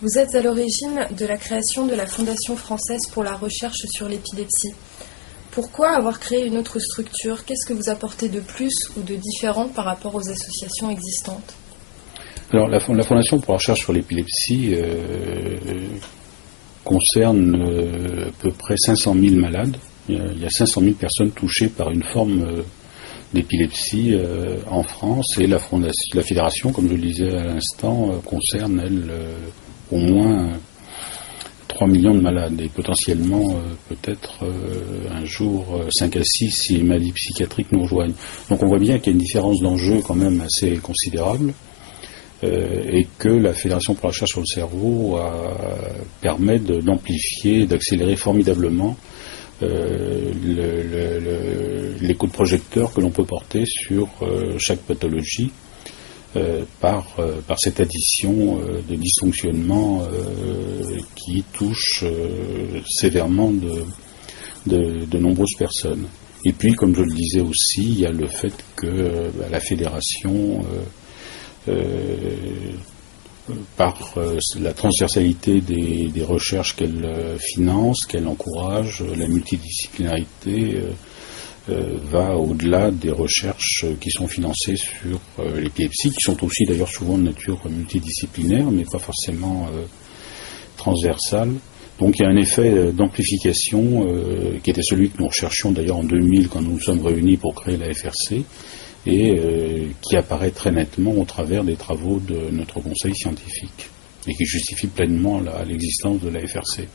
Vous êtes à l'origine de la création de la Fondation française pour la recherche sur l'épilepsie. Pourquoi avoir créé une autre structure? Qu'est-ce que vous apportez de plus ou de différent par rapport aux associations existantes? Alors, la Fondation pour la recherche sur l'épilepsie concerne à peu près 500 000 malades. Il y a 500 000 personnes touchées par une forme d'épilepsie en France, et la fédération, comme je le disais à l'instant, concerne, elle, au moins 3 millions de malades, et potentiellement peut-être un jour 5 à 6 si les maladies psychiatriques nous rejoignent. Donc on voit bien qu'il y a une différence d'enjeu quand même assez considérable, et que la Fédération pour la recherche sur le cerveau permet d'amplifier, d'accélérer formidablement les coups de projecteur que l'on peut porter sur chaque pathologie par cette addition de dysfonctionnements qui touche sévèrement de nombreuses personnes. Et puis, comme je le disais aussi, il y a le fait que la fédération, par la transversalité des recherches qu'elle finance, qu'elle encourage, la multidisciplinarité, va au-delà des recherches qui sont financées sur l'épilepsie, qui sont aussi d'ailleurs souvent de nature multidisciplinaire, mais pas forcément transversale. Donc il y a un effet d'amplification qui était celui que nous recherchions d'ailleurs en 2000 quand nous nous sommes réunis pour créer la FRC, et qui apparaît très nettement au travers des travaux de notre conseil scientifique, et qui justifie pleinement l'existence de la FRC.